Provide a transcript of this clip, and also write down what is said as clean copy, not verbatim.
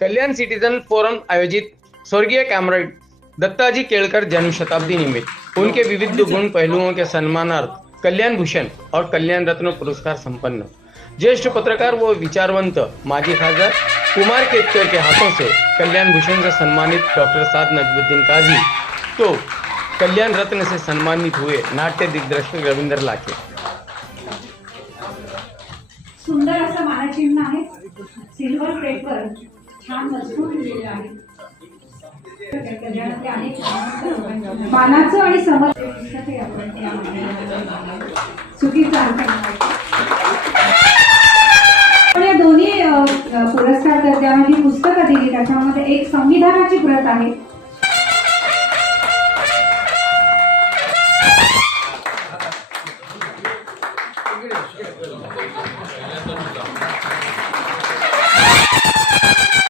कल्याण citizen forum आयोजित स्वर्गीय comrade Dattaji Kelkar जन्मशताब्दी निमित्त उनके विविध गुण पहलुओं के सम्मानार्थ कल्याण भूषण और कल्याण रत्न पुरस्कार संपन्न। ज्येष्ठ पत्रकार व विचारवंत माजी खासदार कुमार केतकर के हाथों से कल्याण भूषण से सम्मानित डॉक्टर साद नजमुद्दीन काजी तो कल्याण रत्न से सम्मानित हुए नाट्य दिग्दर्शक रविंद्र लाखे। सुंदर असं मानचिन्ह आहे, सिल्वर प्लेटवर छान मजबूत लिहिलेलं आहे। मानाचं आणि समर्पणासाठी आपण चुकीचा अर्थ या दोन्ही पुरस्कार ज्यामध्ये पुस्तकं दिली त्याच्यामध्ये एक संविधानाची प्रत आहे